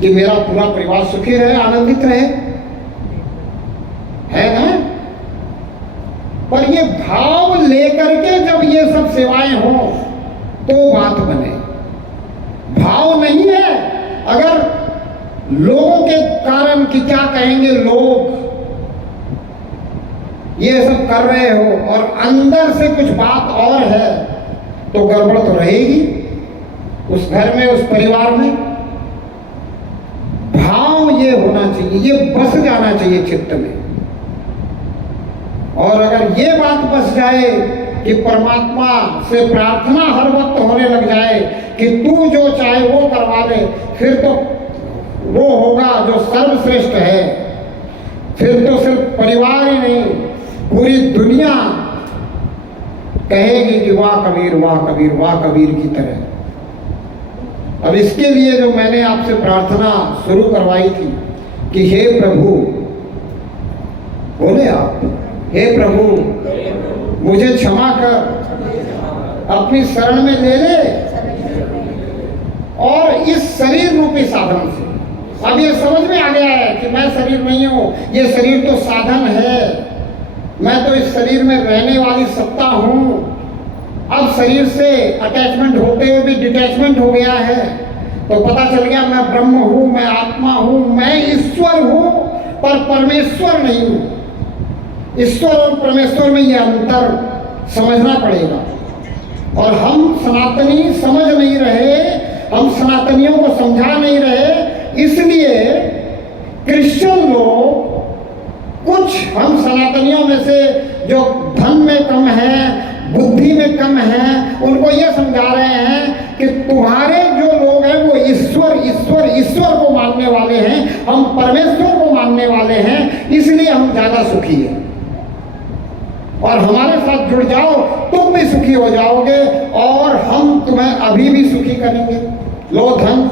कि मेरा पूरा परिवार सुखी रहे, आनंदित रहे, है ना। पर ये भाव लेकर के जब ये सब सेवाएं हो तो बात बने। भाव नहीं है, अगर लोगों के कारण कि क्या कहेंगे लोग, ये सब कर रहे हो और अंदर से कुछ बात और है, तो गड़बड़ तो रहेगी उस घर में, उस परिवार में। भाव ये होना चाहिए, ये बस जाना चाहिए चित्त में। और अगर ये बात बस जाए कि परमात्मा से प्रार्थना हर वक्त होने लग जाए कि तू जो चाहे वो करवा ले, फिर तो वो होगा जो सर्वश्रेष्ठ है। फिर तो सिर्फ परिवार ही नहीं, पूरी दुनिया कहेगी कि वाह कबीर, वाह कबीर, वाह कबीर की तरह। अब इसके लिए जो मैंने आपसे प्रार्थना शुरू करवाई थी कि हे प्रभु, बोले आप, हे प्रभु मुझे क्षमा कर, अपनी शरण में ले ले, और इस शरीर रूपी साधन से, अब ये समझ में आ गया है कि मैं शरीर नहीं हूं, ये शरीर तो साधन है, मैं तो इस शरीर में रहने वाली सत्ता हूं। अब शरीर से अटैचमेंट होते हुए भी डिटैचमेंट हो गया है, तो पता चल गया मैं ब्रह्म हूं, मैं आत्मा हूं, मैं ईश्वर हूं, पर परमेश्वर नहीं हूं। ईश्वर और परमेश्वर में यह अंतर समझना पड़ेगा। और हम सनातनी समझ नहीं रहे, हम सनातनियों को समझा नहीं रहे, इसलिए क्रिश्चियन लोग, कुछ हम सनातनियों में से जो धन में कम है, बुद्धि में कम है, उनको ये समझा रहे हैं कि तुम्हारे जो लोग हैं वो ईश्वर ईश्वर ईश्वर को मानने वाले हैं, हम परमेश्वर को मानने वाले हैं, इसलिए हम ज्यादा सुखी हैं, और हमारे साथ जुड़ जाओ तुम भी सुखी हो जाओगे और हम तुम्हें अभी भी सुखी करेंगे। लो धन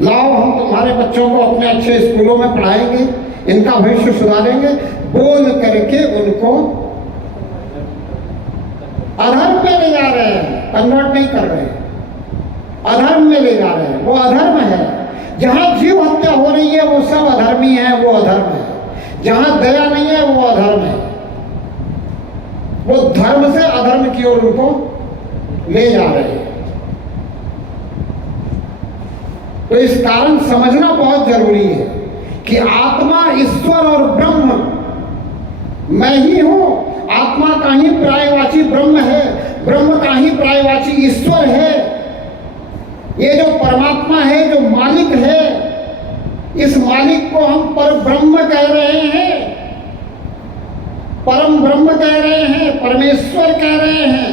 लाओ, हम तुम्हारे बच्चों को अपने अच्छे स्कूलों में पढ़ाएंगे, इनका भविष्य सुधारेंगे, बोल करके उनको अधर्म में ले जा रहे हैं, कन्वर्ट नहीं कर रहे, अधर्म में ले जा रहे हैं। वो अधर्म है, जहां जीव हत्या हो रही है वो सब अधर्मी है, वो अधर्म है। जहां दया नहीं है वो अधर्म है, वो धर्म से अधर्म की ओर उनको ले जा रहे हैं। तो इस कारण समझना बहुत जरूरी है कि आत्मा ईश्वर और ब्रह्म मैं ही हूं। आत्मा का ही पर्यायवाची ब्रह्म है, ब्रह्म का ही पर्यायवाची ईश्वर है। ये जो परमात्मा है, जो मालिक है, इस मालिक को हम पर ब्रह्म कह रहे हैं, परम ब्रह्म कह रहे हैं, परमेश्वर कह रहे हैं।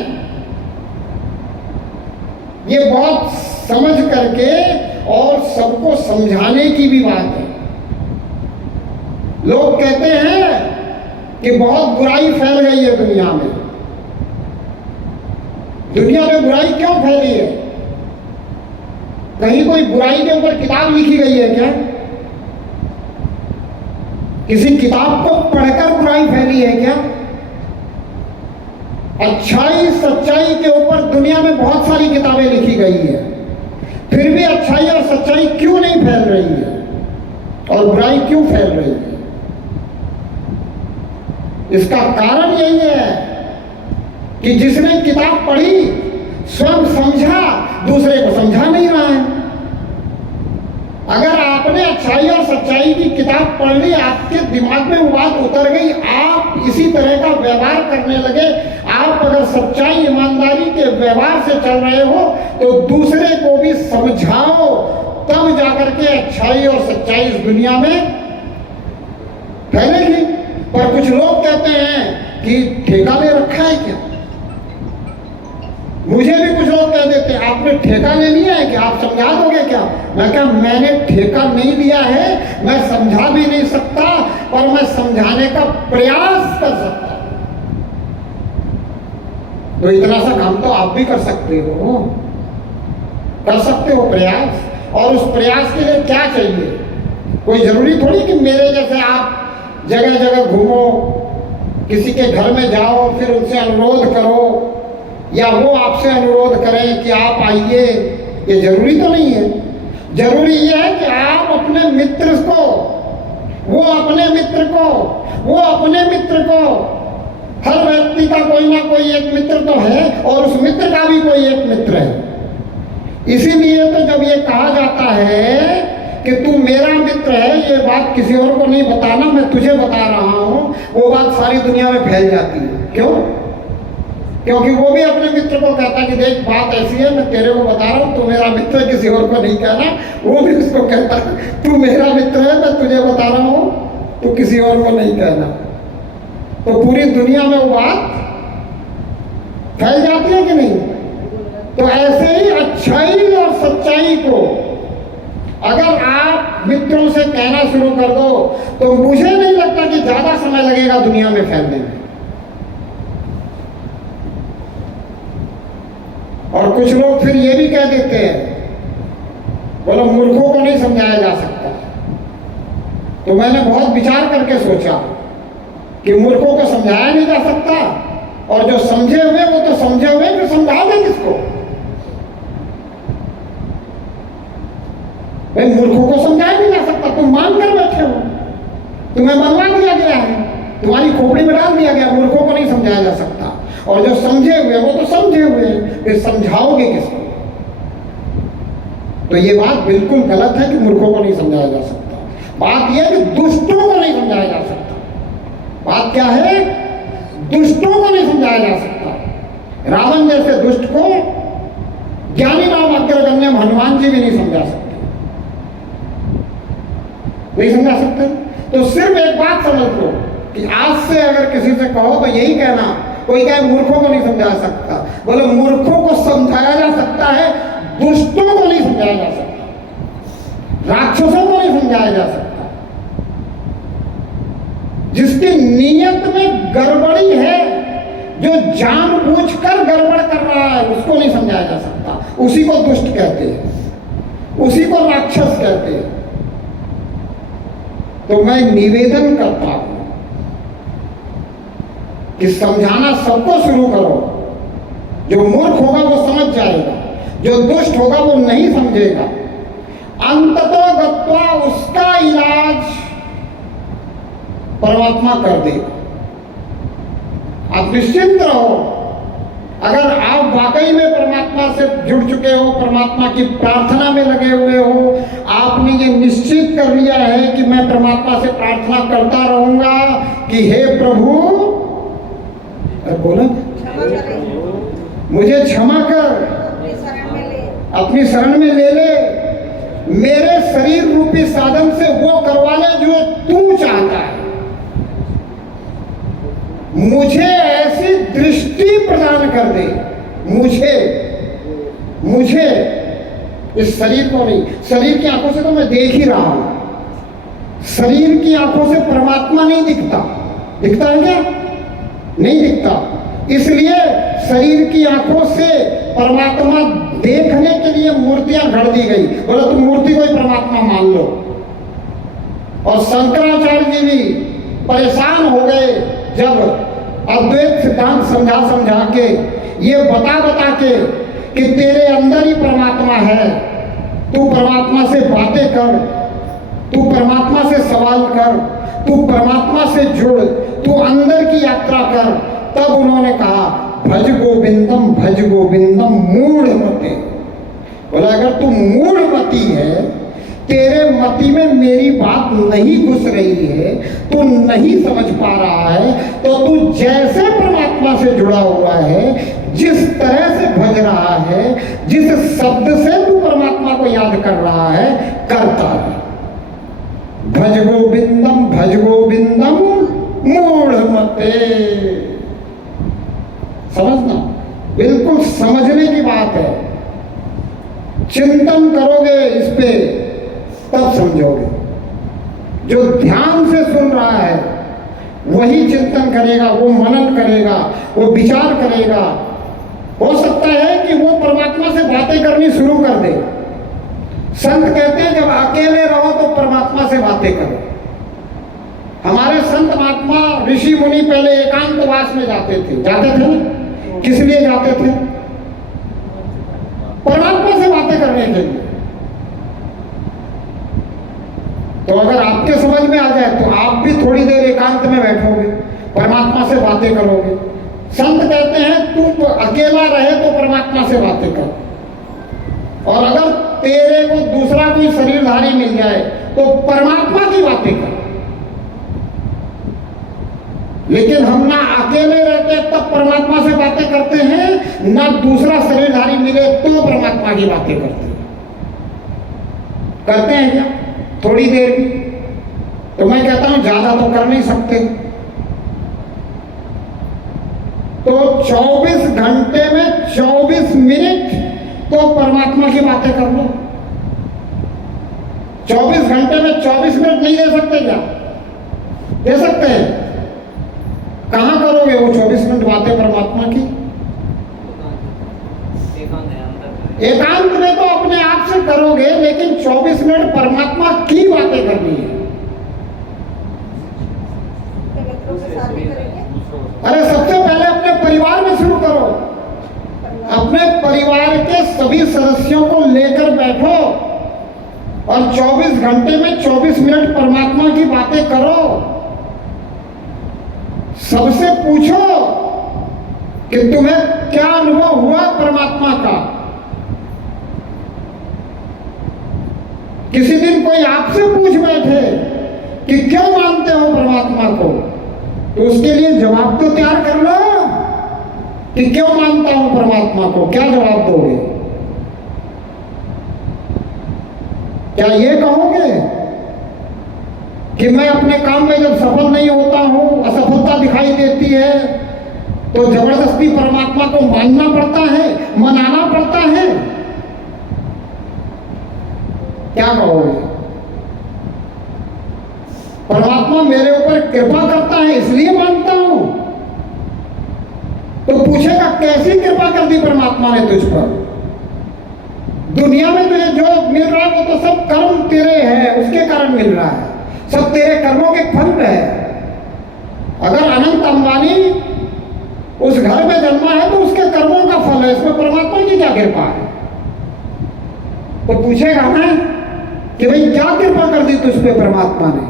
ये बहुत समझ करके और सबको समझाने की भी बात है। लोग कहते हैं कि बहुत बुराई फैल गई है दुनिया में। दुनिया में बुराई क्यों फैली है? कहीं कोई बुराई के ऊपर किताब लिखी गई है क्या? किसी किताब को पढ़कर बुराई फैली है क्या? अच्छाई सच्चाई के ऊपर दुनिया में बहुत सारी किताबें लिखी गई है, फिर भी अच्छाई और सच्चाई क्यों नहीं फैल रही है और बुराई क्यों फैल रही है? इसका कारण यही है कि जिसने किताब पढ़ी, स्वयं समझा, दूसरे को समझा नहीं रहा है। अगर आपने अच्छाई और सच्चाई की किताब पढ़ ली, आपके दिमाग में वो बात उतर गई, आप इसी तरह का व्यवहार करने लगे, आप अगर सच्चाई ईमानदारी के व्यवहार से चल रहे हो तो दूसरे को भी समझाओ, तब जाकर के अच्छाई और सच्चाई इस दुनिया में फैलेगी। पर कुछ लोग कहते हैं कि ठेका ले रखा है क्या? मुझे भी कुछ लोग कह देते हैं आपने ठेका ले लिया है क्या, आप समझा दोगे क्या? मैं कहा मैंने ठेका नहीं लिया है, मैं समझा भी नहीं सकता, पर मैं समझाने का प्रयास कर सकता। तो इतना सा काम तो आप भी कर सकते हो, कर सकते हो प्रयास। और उस प्रयास के लिए क्या चाहिए? कोई जरूरी थोड़ी कि मेरे जैसे आप जगह जगह घूमो, किसी के घर में जाओ, फिर उनसे अनुरोध करो, या वो आपसे अनुरोध करें कि आप आइए, ये जरूरी तो नहीं है। जरूरी ये है कि आप अपने मित्र को, वो अपने मित्र को, वो अपने मित्र को, हर व्यक्ति का कोई ना कोई एक मित्र तो है और उस मित्र का भी कोई एक मित्र है। इसीलिए तो जब ये कहा जाता है कि तू मेरा मित्र है, ये बात किसी और को नहीं बताना, मैं तुझे बता रहा हूं, वो बात सारी दुनिया में फैल जाती है। क्यों? क्योंकि वो भी अपने मित्र को कहता है कि देख बात ऐसी है, मैं तेरे को बता रहा हूं, तू मेरा मित्र है, किसी और को नहीं कहना। वो भी उसको कहता है तू मेरा मित्र है, मैं तुझे बता रहा हूं, तू किसी और को नहीं कहना। तो पूरी दुनिया में वो बात फैल जाती है कि नहीं? तो ऐसे ही अच्छाई और सच्चाई को अगर आप मित्रों से कहना शुरू कर दो तो मुझे नहीं लगता कि ज्यादा समय लगेगा दुनिया में फैलने में। और कुछ लोग फिर ये भी कह देते हैं, बोलो मूर्खों को नहीं समझाया जा सकता। तो मैंने बहुत विचार करके सोचा कि मूर्खों को समझाया नहीं जा सकता, और जो समझे हुए वो तो समझे हुए, फिर समझा दें किसको? भाई मूर्खों को समझाया नहीं जा सकता, तुम मान कर बैठे हो, तुम्हें बनवा दिया गया है, तुम्हारी खोपड़ी में डाल दिया गया, मूर्खों को नहीं समझाया जा सकता। और जो समझे हुए वो तो समझे हुए, फिर समझाओगे किसको? तो ये बात बिल्कुल गलत है कि मूर्खों को नहीं समझाया जा सकता। बात यह है कि दुष्टों को नहीं समझाया जा सकता। बात क्या है? दुष्टों को नहीं समझाया जा सकता। रावण जैसे दुष्ट को ज्ञानी नाम अग्रगण्य हनुमान जी भी नहीं समझा सकते, नहीं समझा सकते। तो सिर्फ एक बात समझ लो कि आज से अगर किसी से कहो तो यही कहना, कोई कहे मूर्खों को नहीं समझा सकता, बोले मूर्खों को समझाया जा सकता है, दुष्टों को नहीं समझाया जा सकता, राक्षसों को नहीं समझाया जा सकता। जिसकी नीयत में गड़बड़ी है, जो जानबूझकर गड़बड़ कर रहा है, उसको नहीं समझाया जा सकता। उसी को दुष्ट कहते हैं, उसी को राक्षस कहते हैं। तो मैं निवेदन करता हूं कि समझाना सबको शुरू करो। जो मूर्ख होगा वो समझ जाएगा, जो दुष्ट होगा वो नहीं समझेगा। अंततः गत्वा उसका इलाज परमात्मा कर देगा। आप निश्चिंत रहो। अगर आप वाकई में परमात्मा से जुड़ चुके हो, परमात्मा की प्रार्थना में लगे हुए हो, आपने ये निश्चित कर लिया है कि मैं परमात्मा से प्रार्थना करता रहूंगा कि हे प्रभु, बोला मुझे क्षमा कर, अपनी शरण में ले ले, मेरे शरीर रूपी साधन से वो करवा ले जो तू चाहता है, मुझे ऐसी दृष्टि प्रदान कर दे, मुझे इस शरीर को नहीं, शरीर की आंखों से तो मैं देख ही रहा हूं, शरीर की आंखों से परमात्मा नहीं दिखता। दिखता है क्या? नहीं दिखता। इसलिए शरीर की आंखों से परमात्मा देखने के लिए मूर्तियां गढ़ दी गई। बोला तुम मूर्ति को ही परमात्मा मान लो। और शंकराचार्य जी भी परेशान हो गए जब अद्वैत सिद्धांत समझा के, ये बता के कि तेरे अंदर ही परमात्मा है, तू परमात्मा से बातें कर, तू परमात्मा से सवाल कर, तू परमात्मा से जुड़, तू अंदर की यात्रा कर। तब उन्होंने कहा भज गोविंदम मूढ़ मते। बोला अगर तू मूढ़ मती है, तेरे मति में मेरी बात नहीं घुस रही है, तू नहीं समझ पा रहा है, तो तू जैसे परमात्मा से जुड़ा हुआ है, जिस तरह से भज रहा है, जिस शब्द से तू परमात्मा को याद कर रहा है, करता है। भज गोविंदम मूढ़ मते। समझना, बिल्कुल समझने की बात है। चिंतन करोगे इस पे तब समझोगे। जो ध्यान से सुन रहा है वही चिंतन करेगा, वो मनन करेगा, वो विचार करेगा। हो सकता है कि वो परमात्मा से बातें करनी शुरू कर दे। संत कहते हैं जब अकेले रहो तो परमात्मा से बातें करो। हमारे संत महात्मा ऋषि मुनि पहले एकांतवास में जाते थे ना? किस लिए जाते थे? परमात्मा से बातें बातें करने के लिए। तो अगर आपके समझ में आ जाए तो आप भी थोड़ी देर एकांत में बैठोगे, परमात्मा से बातें करोगे। संत कहते हैं तू तो अकेला रहे तो परमात्मा से बातें कर, और अगर तेरे को दूसरा कोई शरीरधारी मिल जाए तो परमात्मा की बातें कर। लेकिन हम ना अकेले रहते तब परमात्मा से बातें करते हैं, ना दूसरा शरीरधारी मिले तो परमात्मा की बातें करते हैं क्या? थोड़ी देर भी। तो मैं कहता हूं ज्यादा तो कर नहीं सकते, तो 24 घंटे में 24 मिनट तो परमात्मा की बातें कर लो। 24 घंटे में 24 मिनट नहीं दे सकते क्या? दे सकते हैं। कहां करोगे वो 24 मिनट बातें परमात्मा की? एकांत में तो अपने आप से करोगे, लेकिन 24 मिनट परमात्मा की बातें करनी है। अरे सबसे पहले अपने परिवार में शुरू करो। अपने परिवार के सभी सदस्यों को लेकर बैठो और 24 घंटे में 24 मिनट परमात्मा की बातें करो। सबसे पूछो कि तुम्हें क्या अनुभव हुआ परमात्मा का। किसी दिन कोई आपसे पूछ बैठे कि क्यों मानते हो परमात्मा को, तो उसके लिए जवाब तो तैयार कर लो कि क्यों मानता हूं परमात्मा को। क्या जवाब दोगे? क्या ये कहोगे कि मैं अपने काम में जब सफल नहीं होता हूं, असफलता दिखाई देती है, तो जबरदस्ती परमात्मा को मानना पड़ता है, मनाना पड़ता है? क्या कहोगे? परमात्मा मेरे ऊपर कृपा करता है इसलिए मानता हूं। तो पूछेगा कैसी कृपा कर दी परमात्मा ने तुझ पर? दुनिया में तुझे जो मिल रहा है वो तो सब कर्म तेरे हैं, उसके कारण मिल रहा है, सब तेरे कर्मों के फल है। अगर अनंत अंबानी उस घर में जन्मा है तो उसके कर्मों का फल है, इसमें परमात्मा की क्या कृपा है? तो पूछेगा ना कि भाई क्या कृपा कर दी तुझ पे परमात्मा ने?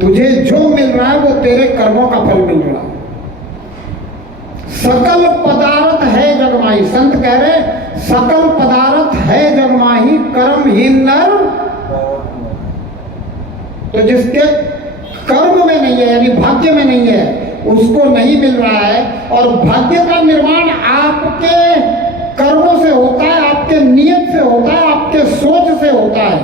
तुझे जो मिल रहा है वो तेरे कर्मों का फल मिल रहा है। सकल पदार्थ है जगमाही, संत कह रहे सकल पदार्थ है जगमाही, कर्महीन नर। तो जिसके कर्म में नहीं है यानी भाग्य में नहीं है, उसको नहीं मिल रहा है। और भाग्य का निर्माण आपके कर्मों से होता है, आपके नियत से होता है, आपके सोच से होता है,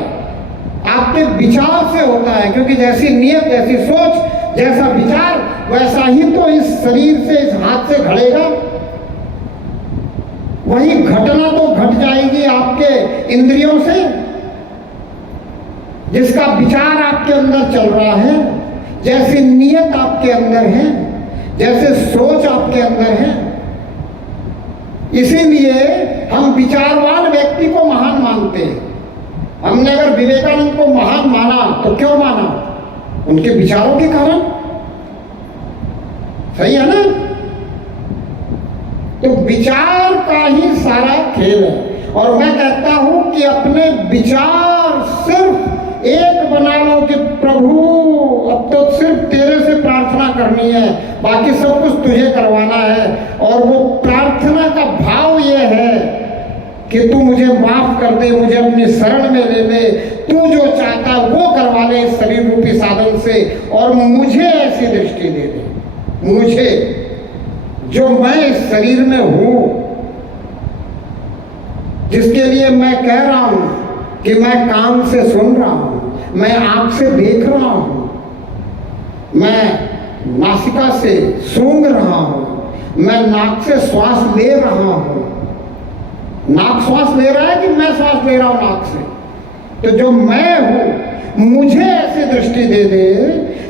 आपके विचार से होता है। क्योंकि जैसी नियत, जैसी सोच, जैसा विचार, वैसा ही तो इस शरीर से, इस हाथ से घड़ेगा। वही घटना तो घट जाएगी आपके इंद्रियों से। जिसका विचार आपके अंदर चल रहा है, जैसी नियत आपके अंदर है, जैसे सोच आपके अंदर है। इसीलिए हम विचारवान व्यक्ति को महान मानते हैं। हमने अगर विवेकानंद को महान माना तो क्यों माना? उनके विचारों के कारण। सही है ना? तो विचार का ही सारा खेल है। और मैं कहता हूं कि अपने विचार सिर्फ एक बना लो कि प्रभु अब तो सिर्फ तेरे से प्रार्थना करनी है, बाकी सब कुछ तुझे करवाना है। और वो प्रार्थना का भाव ये है कि तू मुझे माफ कर दे, मुझे अपनी शरण में ले ले, तू जो चाहता है वो करवा ले इस शरीर रूपी साधन से, और मुझे ऐसी दृष्टि दे दे, मुझे जो मैं इस शरीर में हूं, जिसके लिए मैं कह रहा हूं कि मैं कान से सुन रहा हूं, मैं आंख से देख रहा हूं, मैं नासिका से सूंघ रहा हूं, मैं नाक से श्वास ले रहा हूं। नाक श्वास ले रहा है कि मैं श्वास ले रहा हूं नाक से? तो जो मैं हूं, मुझे ऐसी दृष्टि दे दे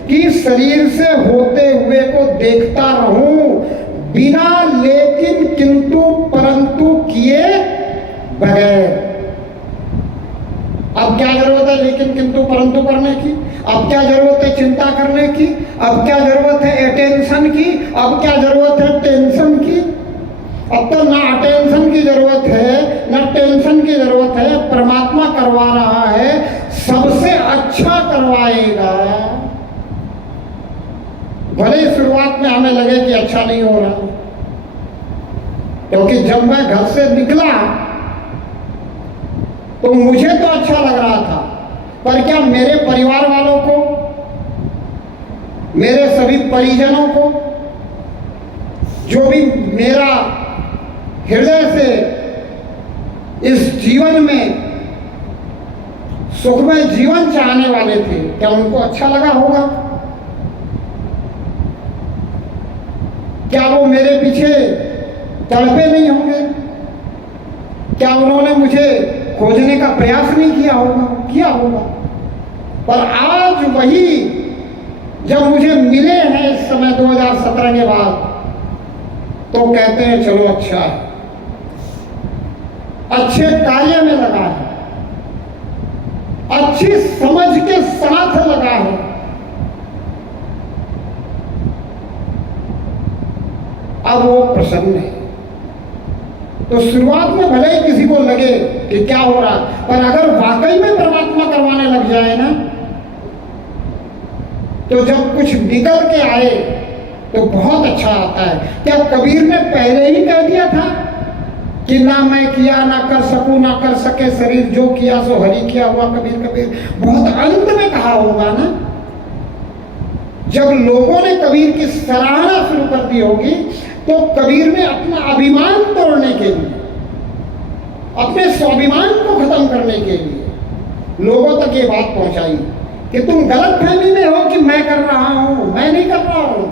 कि शरीर से होते हुए को देखता रहूं, बिना लेकिन किंतु परंतु किए बगैर। अब क्या जरूरत है लेकिन किंतु परंतु करने की? अब क्या जरूरत है चिंता करने की? अब क्या जरूरत है अटेंशन की? अब क्या जरूरत है टेंशन की? अब तो ना अटेंशन की जरूरत है, अच्छा नहीं हो रहा, क्योंकि जब मैं घर से निकला तो मुझे तो अच्छा लग रहा था, पर क्या मेरे परिवार वालों को, मेरे सभी परिजनों को, जो भी मेरा हृदय से इस जीवन में सुखमय जीवन चाहने वाले थे, क्या उनको अच्छा लगा होगा? क्या वो मेरे पीछे तड़पे नहीं होंगे? क्या उन्होंने मुझे खोजने का प्रयास नहीं किया होगा? किया होगा। पर आज वही जब मुझे मिले हैं इस समय 2017 के बाद, तो कहते हैं चलो अच्छा है, अच्छे कार्य में लगा है, अच्छी समझ के साथ लगा है। अब वो प्रसन्न है। तो शुरुआत में भले ही किसी को लगे कि क्या हो रहा, पर अगर वाकई में परमात्मा करवाने लग जाए ना, तो जब कुछ निकल के आए तो बहुत अच्छा आता है। क्या कबीर ने पहले ही कह दिया था कि ना मैं किया ना कर सकूं ना कर सके शरीर, जो किया सो हरि किया हुआ कबीर कबीर, बहुत अंत में कहा होगा ना। जब लोगों ने कबीर की सराहना शुरू कर दी होगी, तो कबीर ने अपना अभिमान तोड़ने के लिए, अपने स्वाभिमान को खत्म करने के लिए लोगों तक ये बात पहुंचाई कि तुम गलत फहमी में हो कि मैं कर रहा हूं, मैं नहीं कर रहा हूं,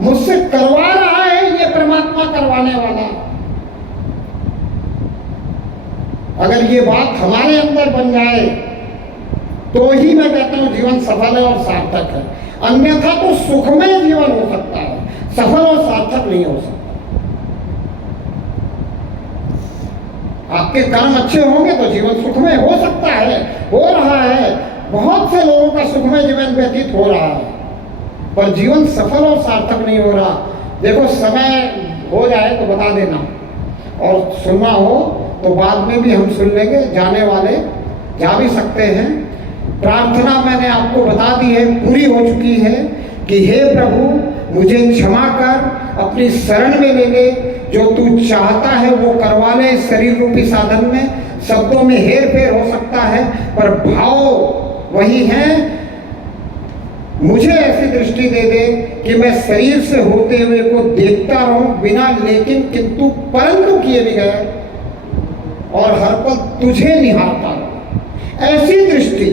मुझसे करवा रहा है ये परमात्मा करवाने वाला। अगर ये बात हमारे अंदर बन जाए तो ही मैं कहता हूं जीवन सफल है और सार्थक है। अन्यथा तो सुखमय जीवन हो सकता है, सफल और सार्थक नहीं हो सकता। आपके कर्म अच्छे होंगे तो जीवन सुखमय हो सकता है, हो रहा है। बहुत से लोगों का सुखमय जीवन व्यतीत हो रहा है, पर जीवन सफल और सार्थक नहीं हो रहा। देखो, समय हो जाए तो बता देना, और सुनना हो तो बाद में भी हम सुन लेंगे, जाने वाले जा भी सकते हैं। प्रार्थना मैंने आपको बता दी है, पूरी हो चुकी है कि हे प्रभु मुझे क्षमा कर, अपनी शरण में ले ले, जो तू चाहता है वो करवा ले। शरीर रूपी साधन में शब्दों में हेर फेर हो सकता है, पर भाव वही है। मुझे ऐसी दृष्टि दे दे कि मैं शरीर से होते हुए को देखता रहूं, बिना लेकिन किंतु परंतु किए बगैर, और हर पल तुझे निहारता रहूं। ऐसी दृष्टि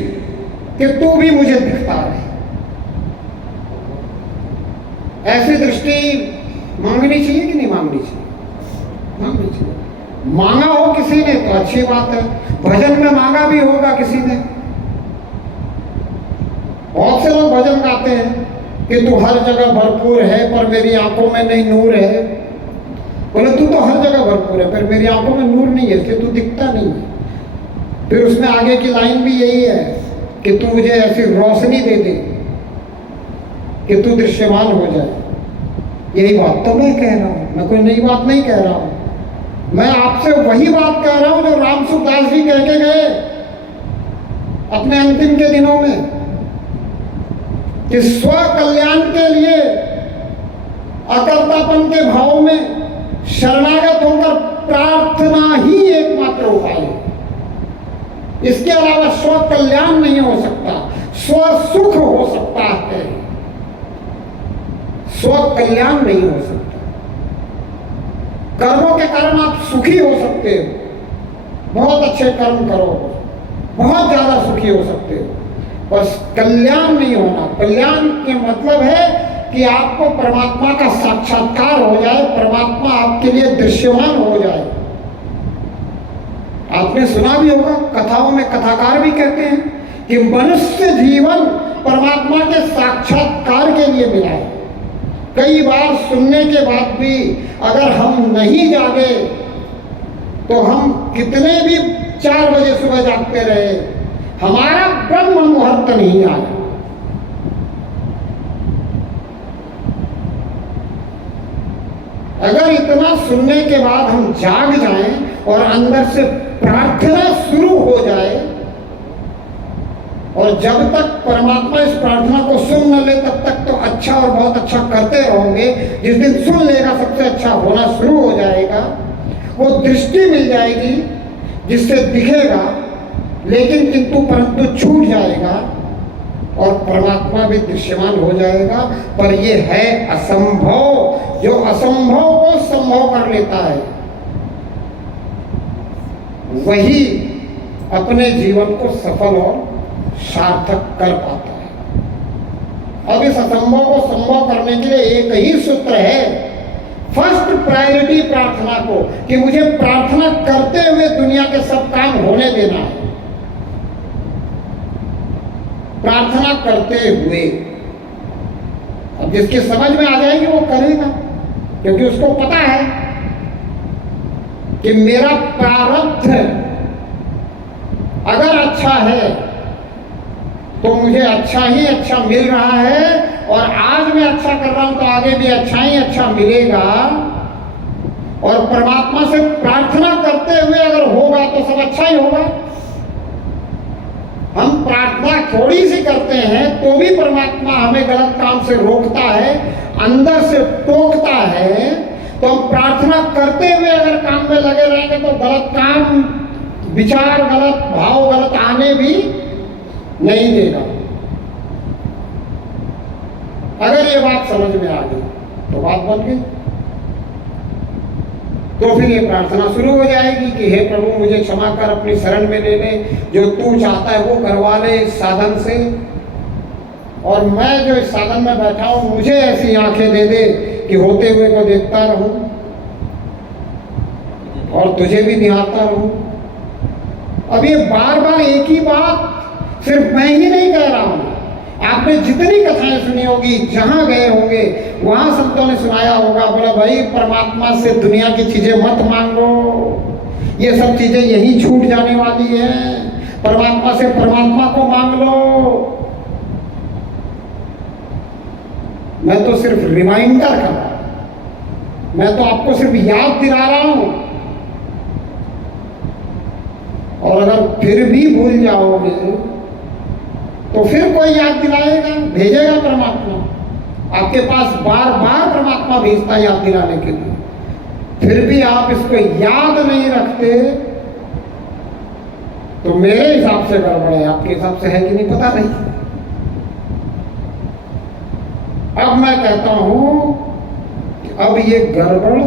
कि तू भी मुझे दिखता रहे, ऐसी दृष्टि मांगनी चाहिए कि नहीं मांगनी चाहिए? मांगनी चाहिए। मांगा हो किसी ने तो अच्छी बात है, भजन में मांगा भी होगा किसी ने। बहुत से लोग भजन गाते हैं कि तू हर जगह भरपूर है पर मेरी आंखों में नहीं नूर है। बोले तू तो हर जगह भरपूर है पर मेरी आंखों में नूर नहीं है, इसलिए तू दिखता नहीं है। फिर उसमें आगे की लाइन भी यही है कि तू मुझे ऐसी रोशनी दे दे कि तू दृश्यमान हो जाए। यही बात तो मैं कह रहा हूं, मैं कोई नई बात नहीं कह रहा हूं। मैं आपसे वही बात कह रहा हूं जो राम सुखदास जी कह के गए अपने अंतिम के दिनों में, कि स्व कल्याण के लिए अकर्तापन के भाव में शरणागत होकर प्रार्थना ही एकमात्र उपाय है। इसके अलावा स्व कल्याण नहीं हो सकता, स्व सुख हो सकता है, स्व कल्याण नहीं हो सकता। कर्मों के कारण आप सुखी हो सकते हो, बहुत अच्छे कर्म करो, बहुत ज्यादा सुखी हो सकते हो, बस कल्याण नहीं होना। कल्याण के मतलब है कि आपको परमात्मा का साक्षात्कार हो जाए, परमात्मा आपके लिए दृश्यमान हो जाए। आपने सुना भी होगा, कथाओं में कथाकार भी कहते हैं कि मनुष्य जीवन परमात्मा के साक्षात्कार के लिए मिला है। कई बार सुनने के बाद भी अगर हम नहीं जागे तो हम कितने भी 4 बजे सुबह जागते रहे, हमारा ब्रह्म मुहूर्त नहीं आया। अगर इतना सुनने के बाद हम जाग जाएं और अंदर से प्रार्थना शुरू हो जाए और जब तक परमात्मा इस प्रार्थना को सुन न ले तब तक तो अच्छा और बहुत अच्छा करते रहोगे। जिस दिन सुन लेगा सबसे अच्छा होना शुरू हो जाएगा, वो दृष्टि मिल जाएगी जिससे दिखेगा, लेकिन किंतु परंतु छूट जाएगा और परमात्मा भी दृश्यमान हो जाएगा। पर ये है असंभव। जो असंभव को संभव कर लेता है वही अपने जीवन को सफल और सार्थक कर पाता है। अब इस असंभव को संभव करने के लिए एक ही सूत्र है, फर्स्ट प्रायोरिटी प्रार्थना को, कि मुझे प्रार्थना करते हुए दुनिया के सब काम होने देना है। प्रार्थना करते हुए, अब जिसकी समझ में आ जाएगी वो करेगा, क्योंकि उसको पता है कि मेरा प्रारब्ध अगर अच्छा है तो मुझे अच्छा ही अच्छा मिल रहा है, और आज मैं अच्छा कर रहा हूं तो आगे भी अच्छा ही अच्छा मिलेगा। और परमात्मा से प्रार्थना करते हुए अगर होगा तो सब अच्छा ही होगा। हम प्रार्थना थोड़ी सी करते हैं तो भी परमात्मा हमें गलत काम से रोकता है, अंदर से टोकता है। तो हम प्रार्थना करते हुए अगर काम में लगे रहेंगे तो गलत काम, विचार गलत, भाव गलत आने भी नहीं देगा। अगर ये बात समझ में आ गई तो बात बन गई। तो फिर ये प्रार्थना शुरू हो जाएगी कि हे प्रभु मुझे क्षमा कर, अपनी शरण में ले ले, जो तू चाहता है वो करवा ले इस साधन से, और मैं जो इस साधन में बैठा हूं मुझे ऐसी आंखें दे दे कि होते हुए को देखता रहूं और तुझे भी निहारता रहूं। अब ये बार बार एक ही बात सिर्फ मैं ही नहीं कह रहा हूं, आपने जितनी कथाएं सुनी होगी, जहां गए होंगे वहां संतों ने सुनाया होगा, बोला भाई परमात्मा से दुनिया की चीजें मत मांगो, ये सब चीजें यही छूट जाने वाली हैं, परमात्मा से परमात्मा को मांग लो। मैं तो सिर्फ रिमाइंडर कर रहा हूं, मैं तो आपको सिर्फ याद दिला रहा हूं। और अगर फिर भी भूल जाओगे तो फिर कोई याद दिलाएगा, भेजेगा परमात्मा आपके पास, बार बार परमात्मा भेजता है याद दिलाने के लिए। फिर भी आप इसको याद नहीं रखते तो मेरे हिसाब से गड़बड़ है, आपके हिसाब से है कि नहीं पता नहीं। अब मैं कहता हूं कि अब ये गड़बड़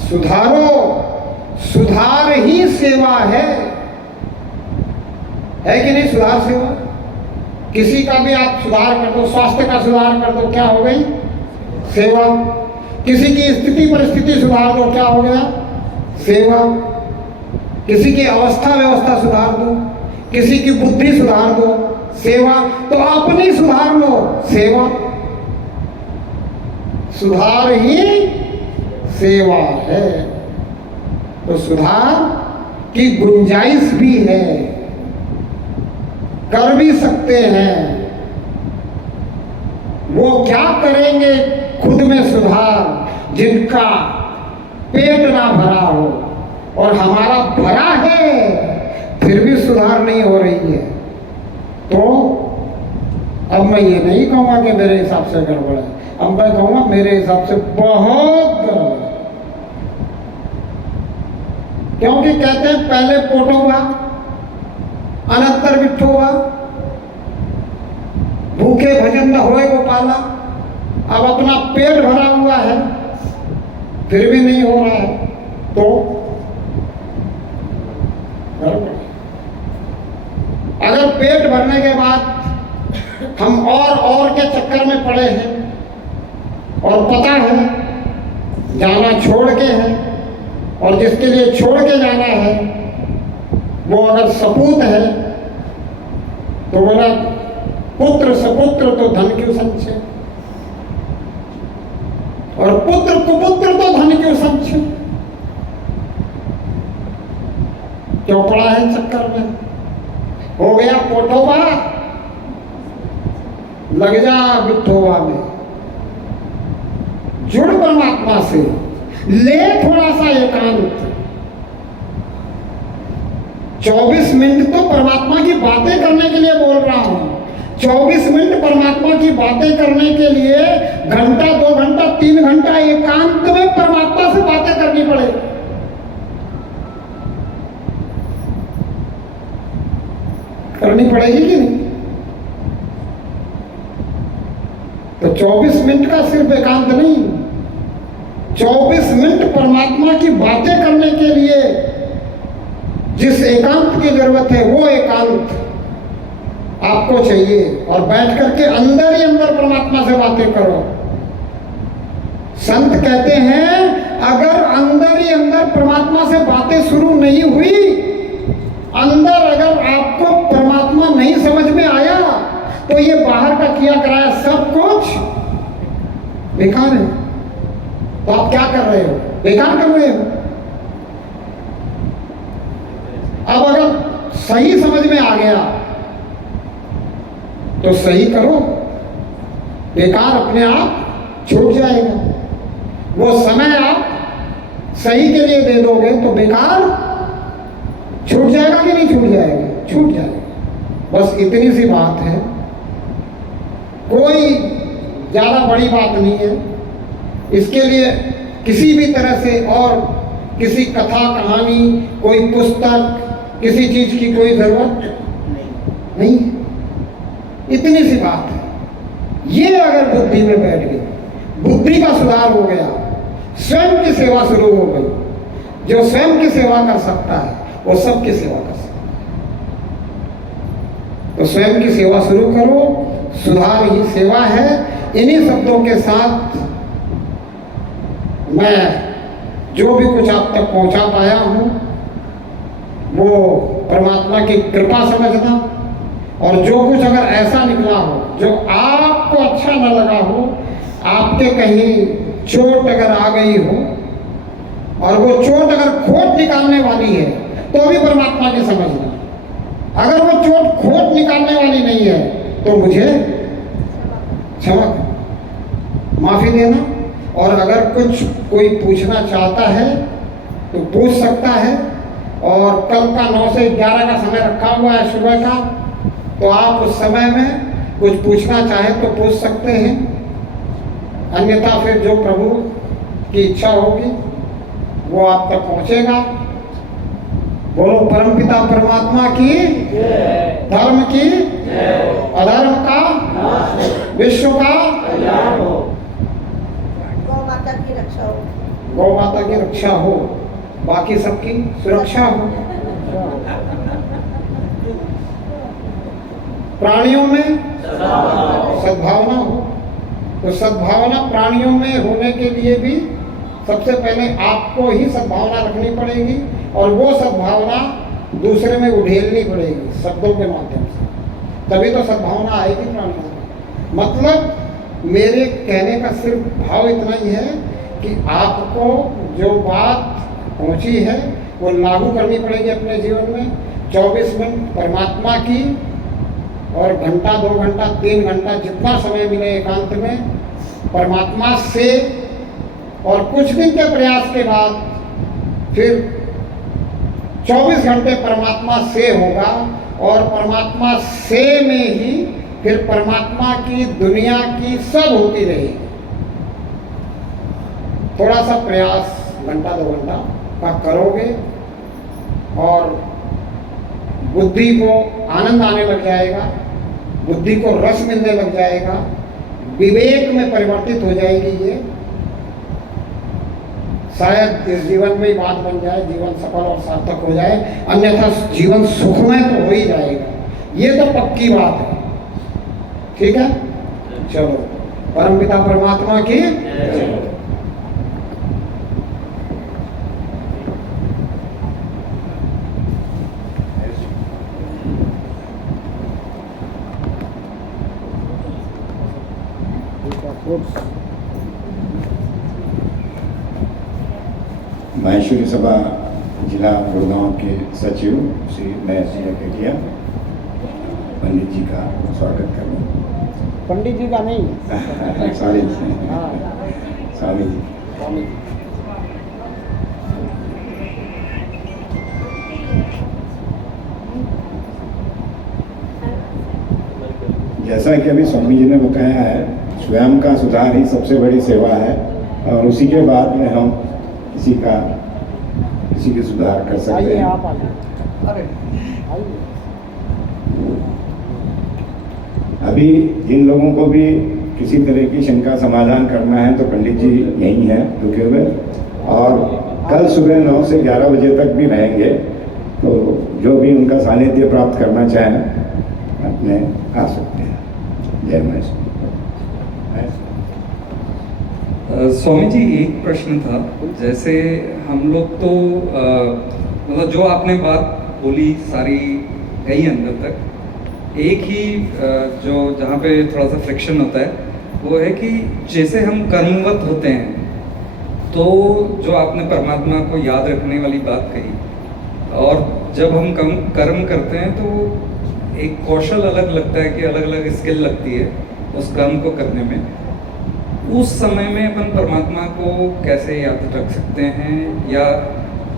सुधारो, सुधार ही सेवा है कि नहीं? सुधार सेवा, किसी का भी आप सुधार कर दो, स्वास्थ्य का सुधार कर दो, क्या हो गई? सेवा। किसी की स्थिति परिस्थिति सुधार दो, क्या हो गया? सेवा। किसी की अवस्था व्यवस्था सुधार दो, किसी की बुद्धि सुधार दो, सेवा। तो अपनी सुधार लो, सेवा। सुधार ही सेवा है। तो सुधार की गुंजाइश भी है, कर भी सकते हैं। वो क्या करेंगे खुद में सुधार जिनका पेट ना भरा हो, और हमारा भरा है फिर भी सुधार नहीं हो रही है। तो अब मैं ये नहीं कहूँगा कि मेरे हिसाब से गड़बड़ है, अब मैं कहूँगा मेरे हिसाब से बहुत गड़बड़ है। क्योंकि कहते हैं पहले पोटोगा अनंतर बिठोगा, भूखे भजन न होए गोपाला। अब अपना पेट भरा हुआ है फिर भी नहीं हो रहा है तो अगर पेट भरने के बाद हम और के चक्कर में पड़े हैं, और पता है जाना छोड़ के है, और जिसके लिए छोड़ के जाना है वो अगर सपूत है तो बोला पुत्र सपुत्र तो धन क्यों संचय, और पुत्र कुपुत्र तो धन क्यों संचय। क्यों पड़ा है चक्कर में? हो गया पोठोबा, लग जा बिठोबा में, जुड़ परमात्मा से, ले थोड़ा सा एकांत। 24 मिनट तो परमात्मा की बातें करने के लिए बोल रहा हूं। 24 मिनट परमात्मा की बातें करने के लिए घंटा, 2 घंटा, 3 घंटा एकांत में परमात्मा से बातें करनी पड़ेगी। करनी पड़ेगी कि नहीं? तो 24 मिनट का सिर्फ एकांत नहीं, 24 मिनट परमात्मा की बातें करने के लिए जिस एकांत की जरूरत है वो एकांत आपको चाहिए। और बैठ करके अंदर ही अंदर परमात्मा से बातें करो। संत कहते हैं अगर अंदर ही अंदर परमात्मा से बातें शुरू नहीं हुई, अंदर अगर आपको परमात्मा नहीं समझ में आया, तो ये बाहर का किया कराया सब कुछ बेकार है। तो आप क्या कर रहे हो? बेकार कर रहे हो। अब अगर सही समझ में आ गया तो सही करो, बेकार अपने आप छूट जाएगा। वो समय आप सही के लिए दे दोगे तो बेकार छूट जाएगा कि नहीं छूट जाएगा? छूट जाएगा। बस इतनी सी बात है, कोई ज़्यादा बड़ी बात नहीं है। इसके लिए किसी भी तरह से और किसी कथा कहानी, कोई पुस्तक, किसी चीज़ की कोई ज़रूरत नहीं है। इतनी सी बात है। ये अगर बुद्धि में बैठ गई, बुद्धि का सुधार हो गया, स्वयं की सेवा शुरू हो गई। जो स्वयं की सेवा कर सकता है वो सबकी सेवा कर सकता है। तो स्वयं की सेवा शुरू करो, सुधार ही सेवा है। इन्हीं शब्दों के साथ मैं जो भी कुछ आप तक पहुंचा पाया हूं वो परमात्मा की कृपा समझना। और जो कुछ अगर ऐसा निकला हो जो आपको अच्छा न लगा हो, आपके कहीं चोट अगर आ गई हो, और वो चोट अगर खोट निकालने वाली है तो भी परमात्मा की समझना। अगर वो चोट खोट निकालने वाली नहीं है तो मुझे क्षमा कर, माफी देना। और अगर कुछ कोई पूछना चाहता है तो पूछ सकता है। और कल का 9 से 11 का समय रखा हुआ है सुबह का, तो आप उस समय में कुछ पूछना चाहें तो पूछ सकते हैं। अन्यथा फिर जो प्रभु की इच्छा होगी वो आप तक पहुंचेगा। बोलो परमपिता परमात्मा की, धर्म की, अधर्म का, विश्व का कल्याण हो, गौ माता की रक्षा हो, गौ माता की रक्षा हो, बाकी सबकी सुरक्षा हो। प्राणियों में सद्भावना हो। तो सद्भावना प्राणियों में होने के लिए भी सबसे पहले आपको ही सद्भावना रखनी पड़ेगी, और वो सद्भावना दूसरे में उड़ेलनी पड़ेगी शब्दों के माध्यम से, तभी तो सद्भावना आएगी प्राणियों में। मतलब मेरे कहने का सिर्फ भाव इतना ही है कि आपको जो बात पहुंची है वो लागू करनी पड़ेगी अपने जीवन में। 24 मिनट परमात्मा की, और घंटा, 2 घंटा, 3 घंटा जितना समय मिले एकांत में परमात्मा से। और कुछ दिन के प्रयास के बाद फिर 24 घंटे परमात्मा से होगा, और परमात्मा से में ही फिर परमात्मा की, दुनिया की सब होती रहेगी। थोड़ा सा प्रयास घंटा 2 घंटा का करोगे और बुद्धि को आनंद आने लग जाएगा, बुद्धि को रस मिलने लग जाएगा, विवेक में परिवर्तित हो जाएगी। ये शायद इस जीवन में ही बात बन जाए, जीवन सफल और सार्थक हो जाए, अन्यथा जीवन सुखमय तो हो ही जाएगा। ये तो पक्की बात है। ठीक है, चलो परमपिता परमात्मा की। माहेश्वरी सभा जिला गुड़गांव के सचिव श्री नयन सिंह केटिया, पंडित जी का स्वागत करें। पंडित जी का नहीं, स्वामी जी, हाँ, स्वामी जी। स्वामी जी। जैसा कि अभी स्वामी जी ने बताया है, स्वयं का सुधार ही सबसे बड़ी सेवा है और उसी के बाद में हम किसी के सुधार कर सकते हैं। आप आइए। अभी जिन लोगों को भी किसी तरह की शंका समाधान करना है तो पंडित जी यहीं हैं रुके हुए, और कल सुबह 9 से 11 बजे तक भी रहेंगे, तो जो भी उनका सानिध्य प्राप्त करना चाहें अपने आ सकते हैं। जय महेश। स्वामी जी, एक प्रश्न था। जैसे हम लोग तो मतलब जो आपने बात बोली सारी गई अंदर तक, एक ही जो जहाँ पे थोड़ा सा फ्रिक्शन होता है वो है कि जैसे हम कर्मवत होते हैं तो जो आपने परमात्मा को याद रखने वाली बात कही, और जब हम कर्म करते हैं तो एक कौशल अलग लगता है कि अलग अलग स्किल लगती है उस कर्म को करने में। उस समय में अपन परमात्मा को कैसे याद रख सकते हैं, या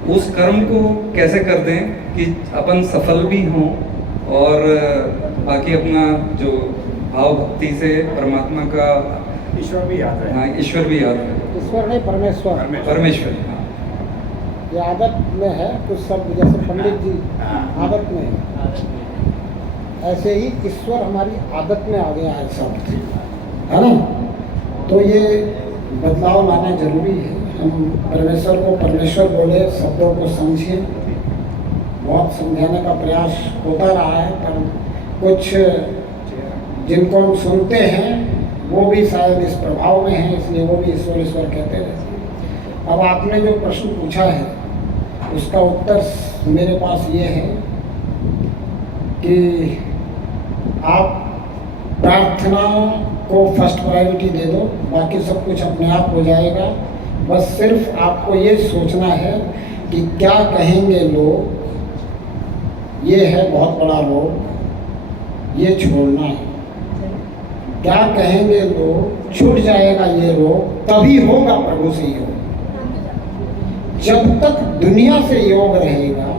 उस कर्म को कैसे कर दें कि अपन सफल भी हों और बाकी अपना जो भाव भक्ति से परमात्मा का ईश्वर भी याद है। हाँ, ईश्वर भी याद है। ईश्वर नहीं, परमेश्वर। परमेश्वर, हाँ। ये आदत में है, कुछ शब्द जैसे पंडित जी आदत में है, ऐसे ही ईश्वर हमारी आदत में आ गया है शब्द, है ना। तो ये बदलाव लाना जरूरी है। हम परमेश्वर को परमेश्वर बोले, शब्दों को समझिए। बहुत समझाने का प्रयास होता रहा है, पर कुछ जिनको हम सुनते हैं वो भी शायद इस प्रभाव में हैं, इसलिए वो भी ईश्वर ईश्वर कहते रहते हैं। अब आपने जो प्रश्न पूछा है उसका उत्तर मेरे पास ये है कि आप प्रार्थना को फर्स्ट प्रायोरिटी दे दो, बाकी सब कुछ अपने आप हो जाएगा। बस सिर्फ आपको ये सोचना है कि क्या कहेंगे लोग, ये है बहुत बड़ा रोग, ये छोड़ना है। क्या कहेंगे लोग, छूट जाएगा ये रोग, तभी होगा प्रभु से योग। जब तक दुनिया से योग रहेगा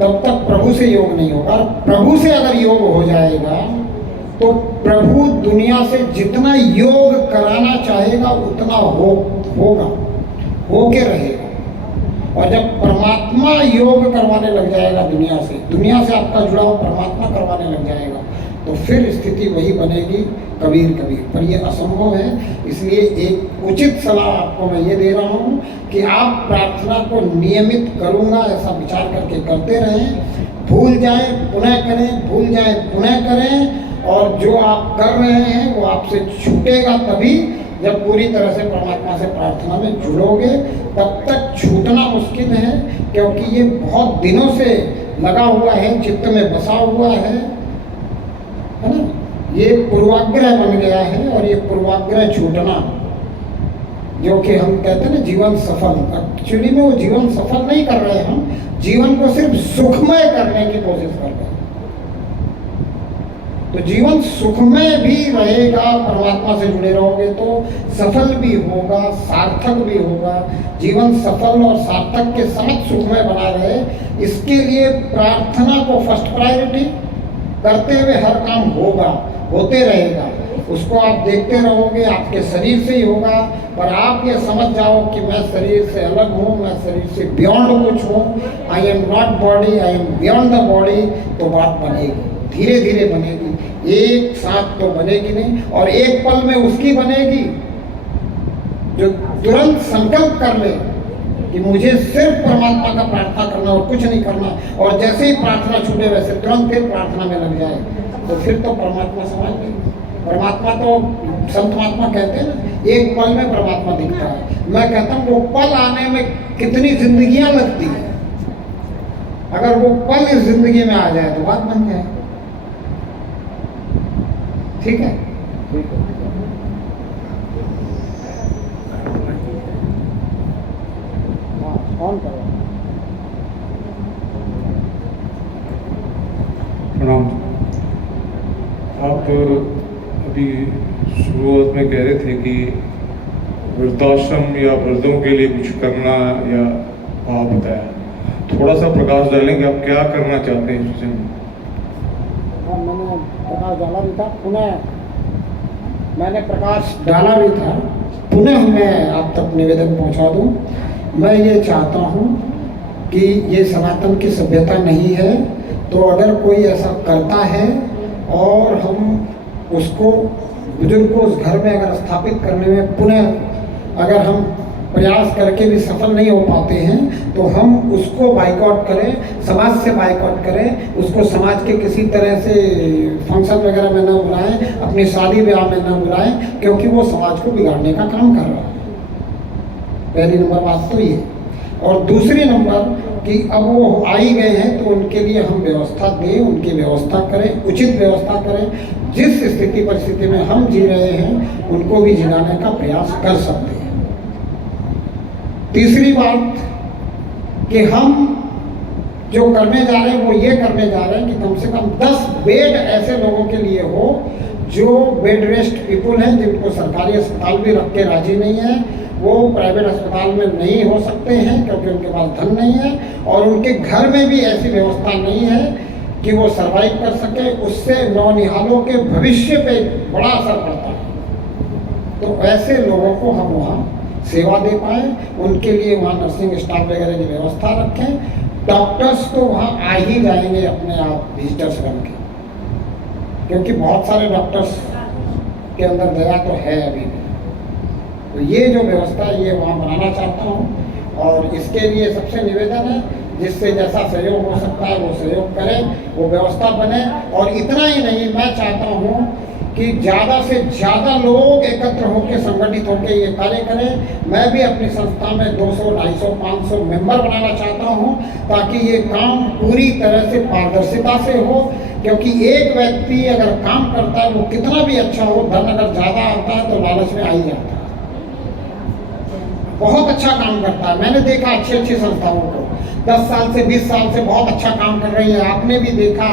तब तक प्रभु से योग नहीं होगा। और प्रभु से अगर योग हो जाएगा तो प्रभु दुनिया से जितना योग कराना चाहेगा उतना होगा, होके रहेगा। और जब परमात्मा योग करवाने लग जाएगा दुनिया से आपका जुड़ाव परमात्मा करवाने लग जाएगा, तो फिर स्थिति वही बनेगी कबीर कबीर। पर ये असंभव है, इसलिए एक उचित सलाह आपको मैं ये दे रहा हूँ कि आप प्रार्थना को नियमित करूँगा ऐसा विचार करके करते रहें। भूल जाएं पुनः करें, भूल जाएं पुनः करें, और जो आप कर रहे हैं वो आपसे छूटेगा तभी जब पूरी तरह से परमात्मा से प्रार्थना में जुड़ोगे। तब तक छूटना मुश्किल है, क्योंकि ये बहुत दिनों से लगा हुआ है, चित्त में बसा हुआ है ना। ये पूर्वाग्रह बन गया है, और ये पूर्वाग्रह छूटना, जो कि हम कहते हैं ना जीवन सफल, एक्चुअली में वो जीवन सफल नहीं कर रहे, हम जीवन को सिर्फ सुखमय करने की कोशिश कर रहे हैं। तो जीवन सुखमय भी रहेगा, परमात्मा से जुड़े रहोगे तो सफल भी होगा, सार्थक भी होगा। जीवन सफल और सार्थक के साथ सुखमय बना रहे, इसके लिए प्रार्थना को फर्स्ट प्रायोरिटी करते हुए हर काम होगा, होते रहेगा। उसको आप देखते रहोगे, आपके शरीर से ही होगा। पर आप ये समझ जाओ कि मैं शरीर से अलग हूँ, मैं शरीर से बियॉन्ड कुछ हूँ, I am not body, I am beyond the body, तो बात बनेगी, धीरे धीरे बनेगी, एक साथ तो बनेगी नहीं। और एक पल में उसकी बनेगी जो तुरंत संकल्प कर ले कि मुझे सिर्फ परमात्मा का प्रार्थना करना और कुछ नहीं करना, और जैसे ही प्रार्थना छूटे वैसे तुरंत फिर प्रार्थना में लग जाए, तो फिर तो परमात्मा समझ गए। परमात्मा तो संत महात्मा कहते हैं ना, एक पल में परमात्मा दिखता है। मैं कहता हूँ वो पल आने में कितनी जिंदगियां लगती हैं, अगर वो पल इस जिंदगी में आ जाए तो बात बन जाए। ठीक है, ऑन करो। प्रणाम। आप अभी शुरुआत में कह रहे थे कि वृद्धाश्रम या वृद्धों के लिए कुछ करना या भाव बताया, थोड़ा सा प्रकाश डालेंगे आप क्या करना चाहते हैं इस विषय में? हाँ, मैंने प्रकाश डाला भी था, पुनः मैंने प्रकाश डाला भी था, पुनः मैं आप तक निवेदन पहुंचा दूं। मैं ये चाहता हूं कि ये सनातन की सभ्यता नहीं है, तो अगर कोई ऐसा करता है और हम उसको बुजुर्ग को उस घर में अगर स्थापित करने में पुनः अगर हम प्रयास करके भी सफल नहीं हो पाते हैं, तो हम उसको बाइकआउट करें, समाज से बाइकआउट करें, उसको समाज के किसी तरह से फंक्शन वगैरह में ना बुलाएं, अपनी शादी ब्याह में ना बुलाएं, क्योंकि वो समाज को बिगाड़ने का काम कर रहा है। पहली नंबर बात तो ये। और दूसरी नंबर कि अब वो आ ही गए हैं तो उनके लिए हम व्यवस्था दें, उनकी व्यवस्था करें, उचित व्यवस्था करें। जिस स्थिति परिस्थिति में हम जी रहे हैं उनको भी जिलाने का प्रयास कर सकते हैं। तीसरी बात कि हम जो करने जा रहे हैं वो ये करने जा रहे हैं कि कम से कम 10 बेड ऐसे लोगों के लिए हो जो बेड रेस्ट पीपुल हैं, जिनको सरकारी अस्पताल भी रख के राजी नहीं है, वो प्राइवेट अस्पताल में नहीं हो सकते हैं क्योंकि उनके पास धन नहीं है, और उनके घर में भी ऐसी व्यवस्था नहीं है कि वो सर्वाइव कर सके। उससे नौनिहालों के भविष्य पे बड़ा असर पड़ता है। तो ऐसे लोगों को हम वहाँ सेवा दे पाए, उनके लिए वहाँ नर्सिंग स्टाफ वगैरह की व्यवस्था रखें। डॉक्टर्स तो वहाँ आ ही जाएंगे अपने आप विजिटर्स बन के, क्योंकि बहुत सारे डॉक्टर्स के अंदर दया तो है अभी भी। तो ये जो व्यवस्था है ये वहाँ बनाना चाहता हूँ, और इसके लिए सबसे निवेदन है जिससे जैसा सहयोग हो सकता है वो सहयोग करें, वो व्यवस्था बने। और इतना ही नहीं, मैं चाहता हूँ कि ज़्यादा से ज़्यादा लोग एकत्र होकर संगठित होकर ये कार्य करें। मैं भी अपनी संस्था में 200, 250, 500 मेंबर बनाना चाहता हूँ ताकि ये काम पूरी तरह से पारदर्शिता से हो, क्योंकि एक व्यक्ति अगर काम करता है वो कितना भी अच्छा हो, धन अगर ज़्यादा आता है तो लालच में आ ही जाता है। बहुत अच्छा काम करता है, मैंने देखा अच्छी अच्छी संस्थाओं को 10 साल से 20 साल से बहुत अच्छा काम कर रही है। आपने भी देखा,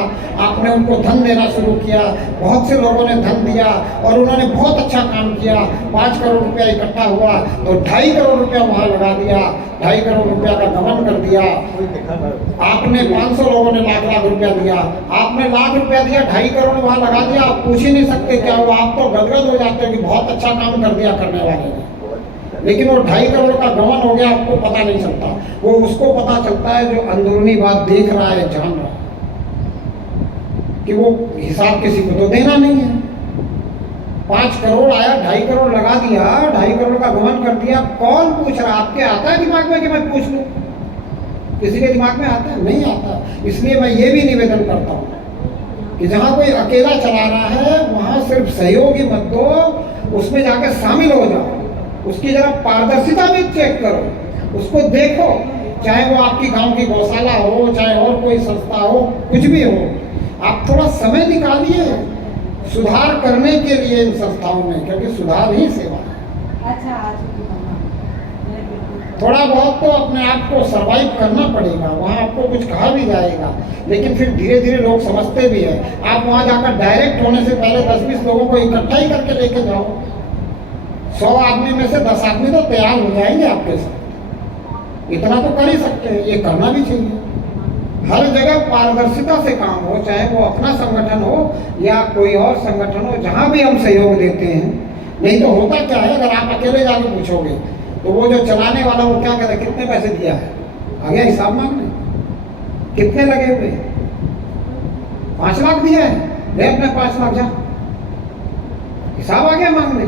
आपने उनको धन देना शुरू किया, बहुत से लोगों ने धन दिया और उन्होंने बहुत अच्छा काम किया। 5 करोड़ रुपया इकट्ठा हुआ तो 2.5 करोड़ रुपया वहाँ लगा दिया, 2.5 करोड़ रुपया का गमन कर दिया। आपने 500 लोगों ने लाख लाख रुपया दिया, आपने लाख रुपया दिया, 2.5 करोड़ वहाँ लगा दिया। आप पूछ ही नहीं सकते क्या हुआ, आप तो गदगद हो जाते हो कि बहुत अच्छा काम कर दिया करने वाले ने। लेकिन वो 2.5 करोड़ का गमन हो गया, आपको पता नहीं चलता। वो उसको पता चलता है जो अंदरूनी बात देख रहा है, जान रहा है, कि वो हिसाब किसी को तो देना नहीं है। 5 करोड़ आया, 2.5 करोड़ लगा दिया, 2.5 करोड़ का गमन कर दिया। कौन पूछ रहा? आपके आता है दिमाग में कि मैं पूछ लूं? किसी के दिमाग में आता है? नहीं आता। इसलिए मैं ये भी निवेदन करता हूँ कि जहाँ कोई अकेला चला रहा है वहाँ सिर्फ सहयोगी मत दो, उसमें जाकर शामिल हो जाओ, उसकी जरा पारदर्शिता भी चेक करो, उसको देखो। चाहे वो आपकी गांव की गौशाला हो, चाहे और कोई संस्था हो, कुछ भी हो, आप थोड़ा समय निकालिए सुधार करने के लिए इन संस्थाओं में, क्योंकि सुधार ही सेवा है। थोड़ा बहुत तो अपने आप को सरवाइव करना पड़ेगा। वहाँ आपको कुछ कहा भी जाएगा, लेकिन फिर धीरे धीरे लोग समझते भी है। आप वहाँ जाकर डायरेक्ट होने से पहले 10-20 लोगों को इकट्ठा ही करके लेके जाओ। 100 आदमी में से 10 आदमी तो तैयार हो जाएंगे आपके साथ। इतना तो कर ही सकते हैं, ये करना भी चाहिए। हर जगह पारदर्शिता से काम हो, चाहे वो अपना संगठन हो या कोई और संगठन हो, जहाँ भी हम सहयोग देते हैं। नहीं तो होता क्या है, अगर आप अकेले जाके पूछोगे तो वो जो चलाने वाला वो क्या कहता है, कितने पैसे दिया है, आ गया हिसाब मांगने, कितने लगे हुए, 5 लाख दिया है, ले अपने 5 लाख जा, हिसाब आ गया मांगने।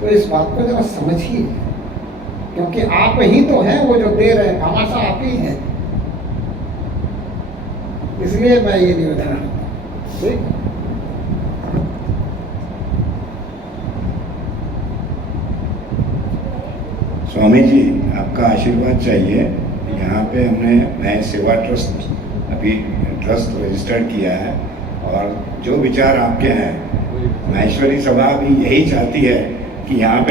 तो इस बात को जरा समझिए, क्योंकि आप ही तो हैं वो जो दे रहे हैं, हमाशा आप ही हैं। इसलिए मैं ये निवेदन करता हूं। ठीक, स्वामी जी आपका आशीर्वाद चाहिए। यहाँ पे हमने नए सेवा ट्रस्ट अभी ट्रस्ट रजिस्टर्ड किया है, और जो विचार आपके हैं, माहेश्वरी सभा भी यही चाहती है कि यहाँ पे